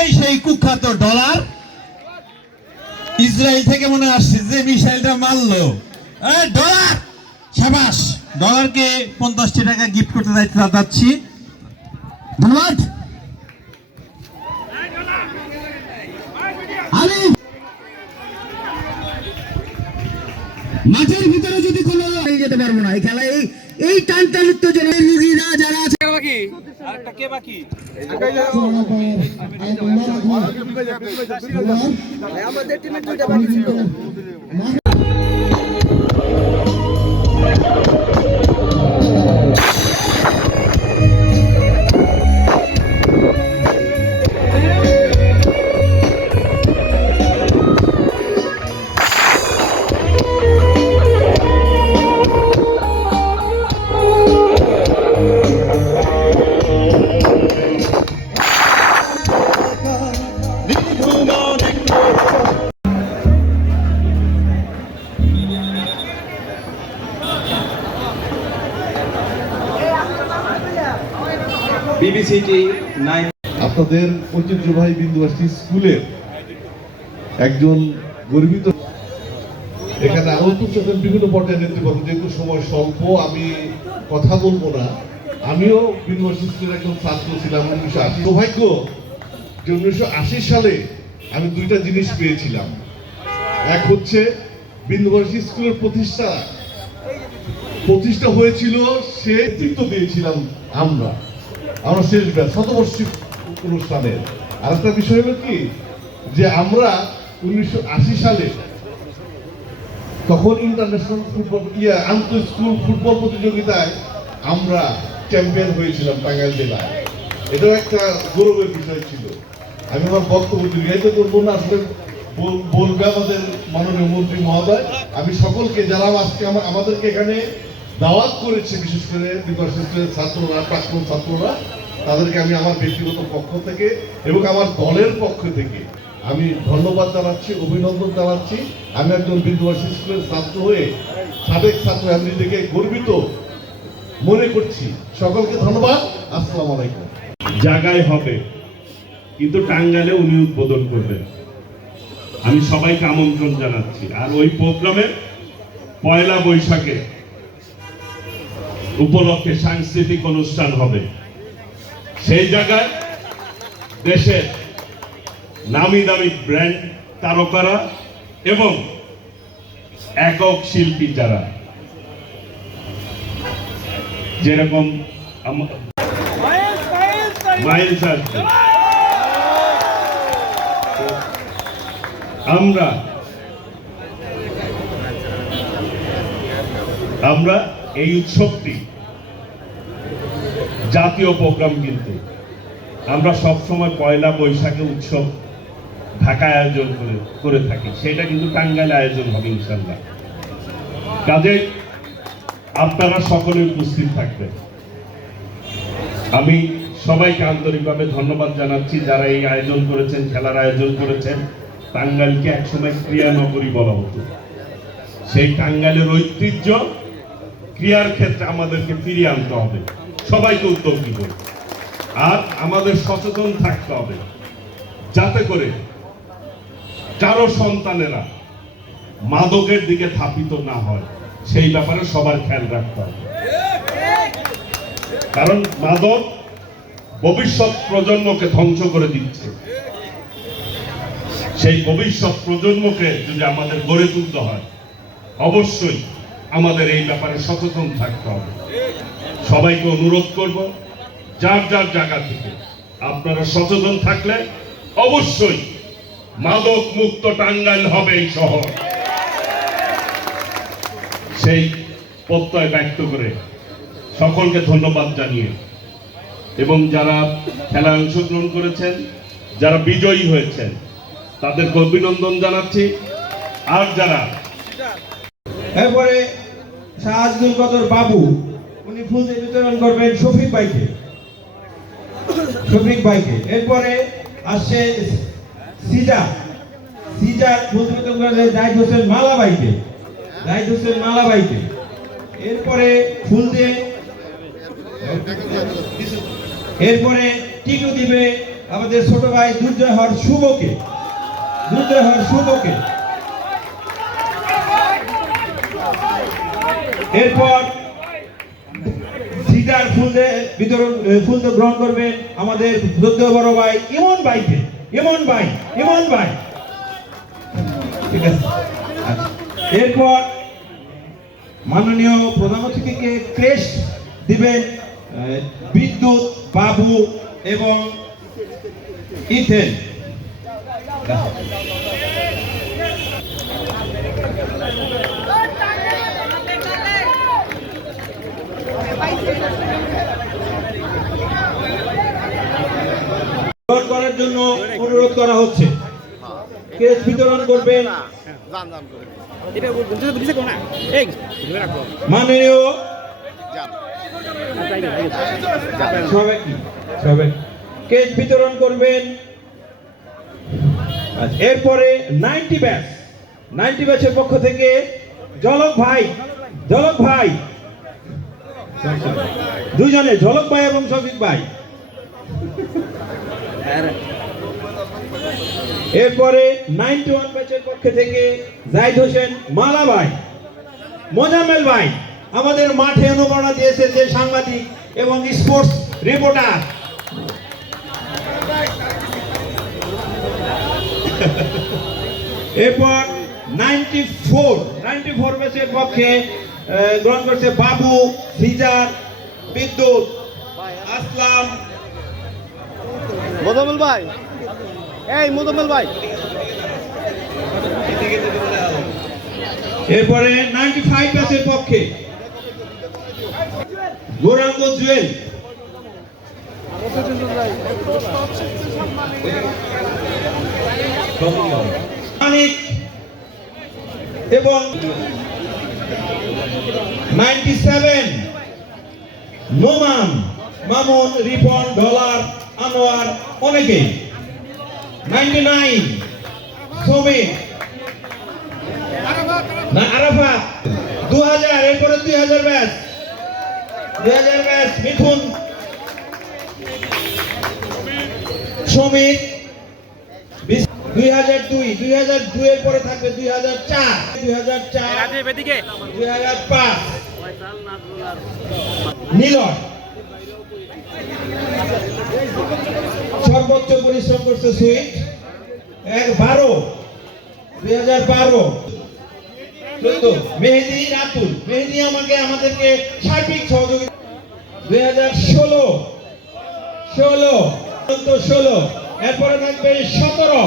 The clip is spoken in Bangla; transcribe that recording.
এই সেই কুখ্যাত ডলার ইসরায়েল থেকে মনে আসছে যে মিসাইলটা মারলো। ডলার শাবাশ, ডলারকে 50টি টাকা গিফট করতে যাচ্ছি। ধন্যবাদ। আমি মাঠের ভিতরে যদি কোনো যেতে পারবো না এই খেলায়, এই টানটানিত্ব জনের রুগীরা যারা আছে। আরেকটা কে বাকি? আমাদের টিমে দুইটা বাকি ছিল। আপনাদের ঐতিহ্যবাহী বিন্দুবাসী স্কুলের একজন গর্বিত, এখানে আরো বিভিন্ন পর্যায়ে নেতৃবৃন্দ, যেহেতু সময় স্বল্প আমি কথা বলবো না। আমিও বিন্দুবাসী স্কুলের একজন ছাত্র ছিলাম 1980। সৌভাগ্য যে 1980 সালে আমি দুইটা জিনিস পেয়েছিলাম। এক হচ্ছে বিন্দুবাসী স্কুলের প্রতিষ্ঠা হয়েছিল, সে নেতৃত্ব দিয়েছিলাম আমরা শেষ ব্যাচ শতবর্ষী অনুষ্ঠানের। আরেকটা বিষয় হলো কি, যে আমরা 1980 সালে তখন ইন্টারন্যাশনাল ফুটবল আন্তঃ স্কুল ফুটবল প্রতিযোগিতায় আমরা চ্যাম্পিয়ন হয়েছিলাম টাঙ্গাইল জেলায়। এটাও একটা গৌরবের বিষয় ছিল। আমি আমার বক্তব্য দীর্ঘায়িত করবো না, আসলে বলবে আমাদের মাননীয় মন্ত্রী মহোদয়। আমি সকলকে যারা আজকে আমাদেরকে এখানে দাওয়াত করেছে, বিশেষ করে বিভাগের ছাত্ররা, প্রাক্তন ছাত্ররা, তাদেরকে আমি আমার ব্যক্তিগত পক্ষ থেকে এবং আমার দলের পক্ষ থেকে আমি ধন্যবাদ জানাচ্ছি, অভিনন্দন জানাচ্ছি। আমি একজন বিন্দুবাসী স্কুলের ছাত্র হয়ে, সাবেক ছাত্র, আমি নিজেকে গর্বিত মনে করছি। সকলকে ধন্যবাদ। আসসালামু আলাইকুম। জায়গায় হবে, কিন্তু টাঙ্গাইলে উনি উদ্বোধন করবেন। আমি সবাইকে আমন্ত্রণ জানাচ্ছি। আর ওই প্রোগ্রামে পয়লা বৈশাখে উপলক্ষে সাংস্কৃতিক অনুষ্ঠান হবে। সেই জায়গায় দেশের নামি দামি ব্র্যান্ড তারকারা এবং একক শিল্পী যারা, যেরকম মাইলস আসবে, আমরা এই উৎসবটি জাতীয় প্রোগ্রাম, কিন্তু আমরা সবসময় পয়লা বৈশাখে উৎসব ঢাকায় আয়োজন করে থাকি, সেটা কিন্তু টাঙ্গাইলে আয়োজন হবে ইনশাল্লাহ। কাজে আপনারা সকলে উপস্থিত থাকবেন। আমি সবাইকে আন্তরিকভাবে ধন্যবাদ জানাচ্ছি যারা এই আয়োজন করেছেন, খেলার আয়োজন করেছেন। টাঙ্গাইলকে একসময় ক্রীড়া নগরী বলা হতো। সেই টাঙ্গাইলের ঐতিহ্য ক্রীড়ার ক্ষেত্রে আমাদেরকে ফিরিয়ে আনতে হবে, সবাইকে উদ্যোগ নিব। আর আমাদের সচেতন থাকতে হবে যাতে করে কারো সন্তানেরা মাদকের দিকে ধাবিত না হয়, সেই ব্যাপারে সবার খেয়াল রাখতে হবে। কারণ মাদক ভবিষ্যৎ প্রজন্মকে ধ্বংস করে দিচ্ছে। সেই ভবিষ্যৎ প্রজন্মকে যদি আমাদের গড়ে তুলতে হয়, অবশ্যই আমাদের এই ব্যাপারে সচেতন থাকতে হবে। সবাইকে অনুরোধ করব, যার যার জায়গা থেকে আপনারা সচেতন থাকলে অবশ্যই মাদক মুক্ত টাঙ্গাইল হবে এই শহর। সেই প্রত্যয় ব্যক্ত করে সকলকে ধন্যবাদ জানিয়ে, এবং যারা খেলায় অংশগ্রহণ করেছেন, যারা বিজয়ী হয়েছেন, তাদেরকে অভিনন্দন জানাচ্ছি। আর যারা এরপরে শাহাদুল কদর বাবু, উনি ফুল বিতরণ করবেন শফিক ভাইকে। এরপরে আসছে সিজা ফুল বিতরণ করবেন জাহিদ হোসেন মালা ভাইকে। এরপরে ফুল দিয়ে, এরপরে টিকু দিবে আমাদের ছোট ভাই দুর্জয় হর শুভকে, এরপর সিজার ফুল গ্রহণ করবেন আমাদের যোদ্ধ বড় ভাই ইমন ভাই। ঠিক আছে, আচ্ছা। এরপর মাননীয় প্রধান অতিথিকে ক্রেস্ট দিবেন বিদ্যুৎ বাবু এবং ইথেন। করার জন্য অনুরোধ করা হচ্ছে, ক্রেস্ট বিতরণ করবেন মাননীয় সবাই কেক বিতরণ করবেন। এরপরে 90 ব্যাচের পক্ষ থেকে ঝলক ভাই দুজনে, ঝলক ভাই এবং শফিক ভাই। এরপরে 91 ব্যাচের পক্ষ থেকে জাহিদ হোসেন মালা ভাই, মোজাম্মেল ভাই আমাদের মাঠে অনুপ্রেরণা দিয়েছে যে সাংবাদিক এবং স্পোর্টস রিপোর্টার। এরপর 94 ব্যাচের পক্ষে গ্রহণ করছে বাবু, ফিজার, বিদ্যুৎ, আসলাম, মোজাম্মেল ভাই। এরপরে 95 ব্যাচের পক্ষে গৌরাঙ্গ জুয়েল, মানিক এবং 97 নোমান, মামুন, রিপন, ডলার, আনোয়ার, অনেকে। 99 শ্রমিক আরাফাত। 2000 এরপরে 2000 ব্যাচ মিথুন, শ্রমিক। 2002 এর পরে থাকবে 2004, 2005 নীলয়। সর্বোচ্চ পরিশ্রম করছে সুইট 2012 মেহেদি রাতুল, মেহেদি আমাদেরকে সার্বিক সহযোগিতা। 2016 এরপরে থাকবে 17